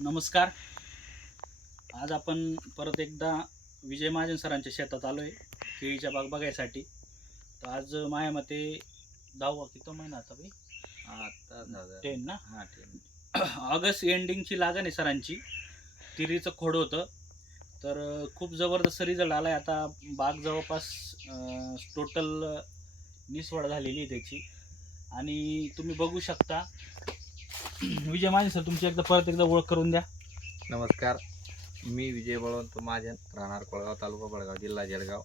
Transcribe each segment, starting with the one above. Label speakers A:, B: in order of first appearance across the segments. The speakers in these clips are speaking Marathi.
A: नमस्कार. आज आपण परत एकदा विजय महाजन सरांच्या शेतात आलो आहे केळीच्या बाग बघायसाठी. तर आज माझ्या मते दहावा किती महिना आता बाई. टेन ना?
B: हा टेन
A: ऑगस्ट एंडिंगची लागण आहे सरांची. तिरीचं खोड होतं. तर खूप जबरदस्त रिझल्ट आला आहे आता बाग जवळपास टोटल निसवड झालेली आहे त्याची. आणि तुम्ही बघू शकता विजय महाजन सर तुमची एकदा परत एकदा ओळख करून द्या.
B: नमस्कार. मी विजय बळवंत महाजन राहणार कोळगाव तालुका बडगाव जिल्हा जळगाव.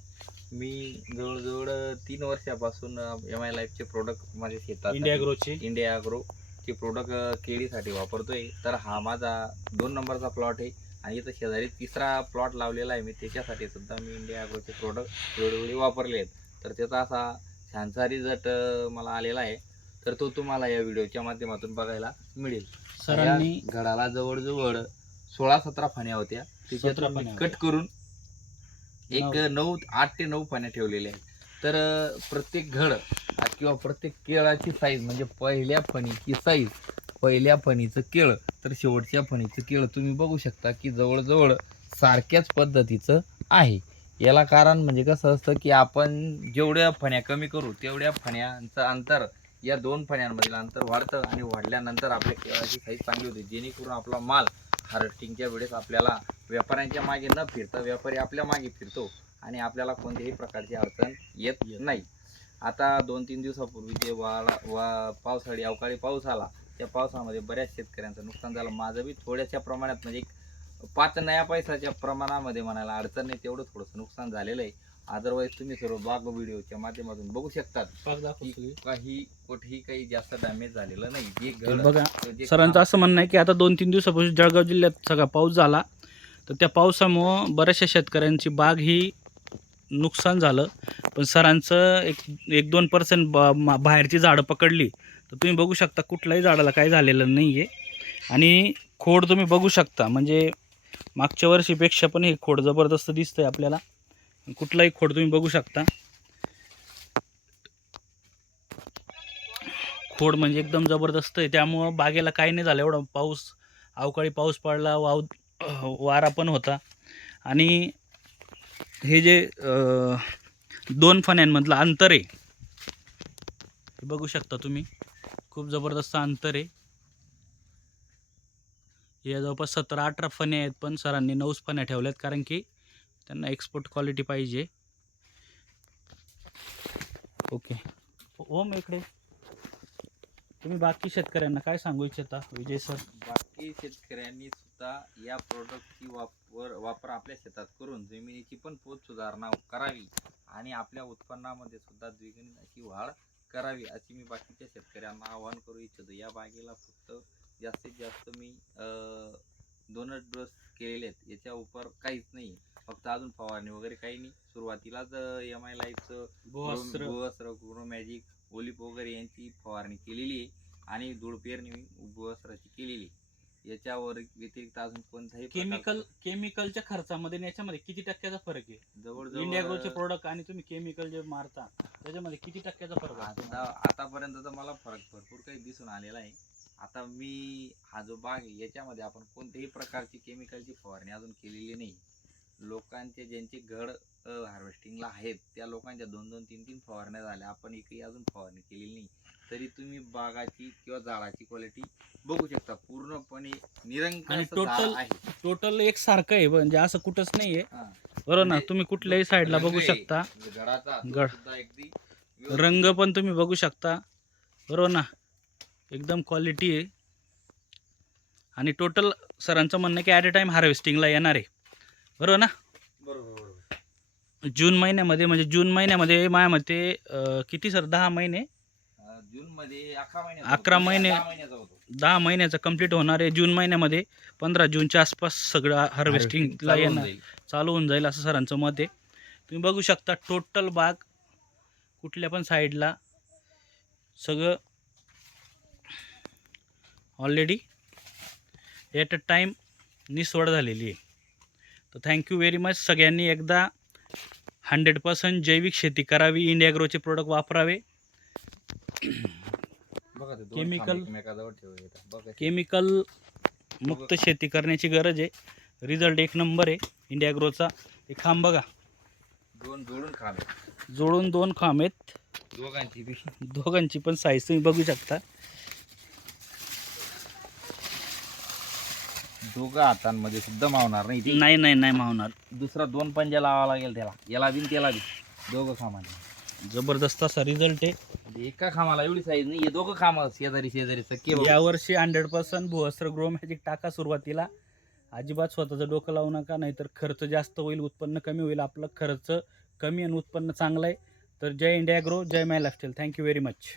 B: मी जवळजवळ तीन वर्षापासून एम आय लाईफचे प्रोडक्ट माझ्या शेतात
A: इंडिया ग्रोचे
B: इंडिया अग्रो चे प्रोडक्ट केळीसाठी वापरतोय. तर हा माझा दोन नंबरचा प्लॉट आहे. आणि इथं शेजारी तिसरा प्लॉट लावलेला आहे मी. त्याच्यासाठी सुद्धा मी इंडिया अग्रोचे प्रोडक्ट वेळोवेळी वापरले आहेत. तर त्याचा असा छानसा रिझल्ट मला आलेला आहे. तर तो तुम्हाला या व्हिडिओच्या माध्यमातून बघायला मिळेल.
A: सरांनी
B: या घडाला जवळजवळ सोळा सतरा फाण्या होत्या. त्याच्यातून मी कट करून एक
A: नऊ.
B: आठ ते नऊ फाण्या ठेवलेल्या आहेत. तर प्रत्येक घड किंवा प्रत्येक केळाची साईज म्हणजे पहिल्या फणीची साईज पहिल्या फणीचं केळ तर शेवटच्या फणीचं केळ तुम्ही बघू शकता की जवळजवळ सारख्याच पद्धतीचं आहे. याला कारण म्हणजे कसं असतं की आपण जेवढ्या फण्या कमी करू तेवढ्या फण्यांचं अंतर या दोन फण्यांमधील अंतर वाढतं आणि वाढल्यानंतर आपल्या केळाची साईज चांगली होते. जेणेकरून आपला माल हार्वेस्टिंगच्या वेळेस आपल्याला व्यापाऱ्यांच्या मागे न फिरता व्यापारी आपल्या मागे फिरतो आणि आपल्याला कोणत्याही प्रकारची अडचण येत नाही. आता दोन तीन दिवसापूर्वी जे वाळा वा पावसाळी अवकाळी पाऊस आला त्या पावसामध्ये बऱ्याच शेतकऱ्यांचं नुकसान झालं. माझं बी थोड्याशा प्रमाणात म्हणजे पाच नया पैशाच्या प्रमाणामध्ये म्हणायला अडचण नाही तेवढं थोडंसं नुकसान झालेलं आहे. अदरवाईज तुम्ही सर्व बाग व्हिडिओच्या माध्यमातून बघू शकतात. काही कुठेही काही जास्त डॅमेज झालेलं नाही. जे
A: बघा सरांचं असं म्हणणं आहे की आता दोन तीन दिवसापासून जळगाव जिल्ह्यात सगळा पाऊस झाला. तर त्या पावसामुळं बऱ्याचशा शेतकऱ्यांची बाग ही नुकसान झालं. पण सरांचं एक एक दोन पर्सेंट बाहेरची झाडं पकडली. तर तुम्ही बघू शकता कुठल्याही झाडाला काही झालेलं नाही आहे आणि खोड तुम्ही बघू शकता. म्हणजे मागच्या वर्षीपेक्षा पण हे खोड जबरदस्त दिसतंय आपल्याला. कुठलाही खोड तुम्ही बघू शकता. खोड म्हणजे एकदम जबरदस्त आहे. त्यामुळं बागेला काही नाही झालं. एवढा पाऊस अवकाळी पाऊस पडला वाव वारा पण होता. आणि हे जे दोन फण्यांमधलं अंतर आहे हे बघू शकता तुम्ही. खूप जबरदस्त अंतर आहे. या जवळपास सतरा अठरा फण्या आहेत पण सरांनी नऊच फण्या ठेवल्यात कारण की त्यांना एक्सपोर्ट क्वालिटी पाहिजे. ओके. ओम इकडे. तुम्ही बाकी शेतकऱ्यांना काय सांगू इच्छिता विजय सर?
B: बाकी शेतकऱ्यांनी सुद्धा या प्रोडक्टची वापर वापर आपल्या शेतात करून जमिनीची पण पोत सुधारणा करावी आणि आपल्या उत्पन्नामध्ये सुद्धा द्विगणित अशी वाढ करावी अशी मी बाकीच्या शेतकऱ्यांना आवाहन करू इच्छितो. या बागेला फक्त जास्तीत जास्त मी दोनच डोस केलेले आहेत. याच्या उपर काहीच नाही फक्त अजून फवारणी वगैरे काही नाही. सुरुवातीलाच एम आय लाईफचं भुवस्त्र गुरो मॅजिक ओलिप वगैरे यांची फवारणी केलेली आहे. आणि धूळ पेरणी भुवस्त्राची केलेली आहे. याच्यावर व्यतिरिक्त अजून कोणताही
A: केमिकल केमिकलच्या खर्चामध्ये याच्यामध्ये किती टक्क्याचा फरक आहे?
B: जवळजवळ
A: इंडिया प्रोडक्ट आणि तुम्ही केमिकल जे मारता त्याच्यामध्ये किती टक्क्याचा फरक आहे?
B: आता आतापर्यंत तर मला फरक भरपूर काही दिसून आलेला आहे. आता मी हा जो बाग आहे याच्यामध्ये आपण कोणत्याही प्रकारची केमिकलची फवारणी अजून केलेली नाही. लोकांचे ज्यांचे घड हार्वेस्टिंगला आहेत त्या लोकांच्या दोन दोन तीन तीन फवारण्या झाल्या. आपण एकही अजून फवारणी केलेली नाही. तरी तुम्ही बागाची किंवा झाडाची क्वालिटी बघू शकता. पूर्णपणे निरंक
A: आणि
B: आहे.
A: टोटल एक सारखं आहे म्हणजे असं कुठंच नाही आहे
B: हा.
A: बरोबर ना?
B: म्हणजे
A: तुम्ही कुठल्याही साईडला बघू
B: आहे,
A: शकता.
B: अगदी व्यवस्थित
A: रंग पण तुम्ही बघू शकता. बरोबर ना? एकदम क्वालिटी आहे. आणि टोटल सरांचं म्हणणं आहे की ॲट अ टाईम हार्वेस्टिंगला येणार आहे. बरोबर ना?
B: बरोबर
A: जून महिन्यामध्ये म्हणजे जून महिन्यामध्ये माझ्या मते किती सर? दहा महिने?
B: जून मध्ये अकरा महिने.
A: दहा महिन्याचं कंप्लीट होणार आहे. जून महिन्यामध्ये पंधरा जूनच्या आसपास सगळं हार्वेस्टिंगला येणार. चालू होऊन जाईल असं सरांचं मत आहे. तुम्ही बघू शकता टोटल बाग कुठल्या पण साईडला सगळं ऑलरेडी ॲट अ टाईम निसवड झालेली आहे. तर थँक्यू व्हेरी मच सगळ्यांनी एकदा हंड्रेड पर्सेंट जैविक शेती करावी इंडियाग्रोचे प्रोडक्ट वापरावे.
B: खांब ते.
A: केमिकल मुक्त शेती करण्याची गरज आहे. रिझल्ट एक नंबर आहे. इंडिया ग्रोचा हे खांब बघा.
B: दोन जोडून खावे
A: जोडून दोन खांब आहेत.
B: दोघांची
A: दोघांची पण साईज तुम्ही बघू शकता.
B: दोघं हातांमध्ये सुद्धा मावणार नाही
A: नाही नाही नाही मावणार.
B: दुसरा दोन पंजा लावावा लागेल त्याला. याला बी न त्याला बी. दोघं खामाने
A: जबरदस्त असा रिझल्ट आहे.
B: एका खामाला एवढी साईज नाही हे दोघं खाम शेजारी शेजारी सख्खे भाऊ.
A: यावर्षी हंड्रेड पर्सेंट भुवस्त्र ग्रो मॅजिक टाका सुरुवातीला. अजिबात स्वतःचं डोकं लावू नका नाहीतर खर्च जास्त होईल उत्पन्न कमी होईल. आपलं खर्च कमी आणि उत्पन्न चांगलं आहे. तर Jai India grow Jai my lifestyle thank you very much